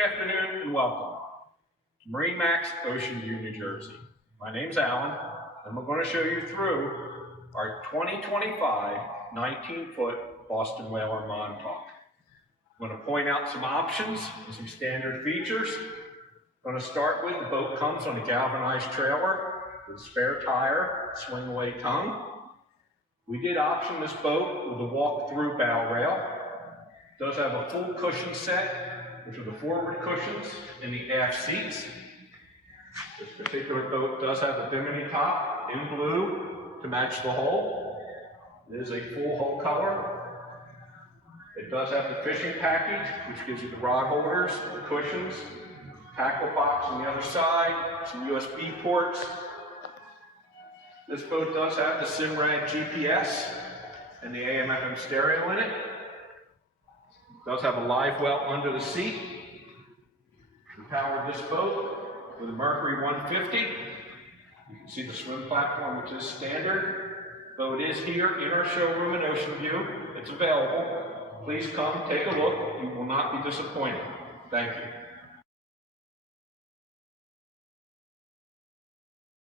afternoon and welcome to MarineMax Ocean View, New Jersey. My name's Alan, and we're going to show you through our 2025 19-foot Boston Whaler Montauk. I'm going to point out some options and some standard features. I'm going to start with the boat comes on a galvanized trailer with a spare tire, swing away tongue. We did option this boat with a walk-through bow rail. It does have a full cushion set, which are the forward cushions in the aft seats. This particular boat does have a bimini top in blue to match the hull. It is a full hull color. It does have the fishing package, which gives you the rod holders, the cushions, tackle box on the other side, some USB ports. This boat does have the Simrad GPS and the AM/FM stereo in it. It does have a live well under the seat. We powered this boat with a Mercury 150. You can see the swim platform, which is standard. Boat is here in our showroom in Ocean View. It's available. Please come, take a look. You will not be disappointed. Thank you.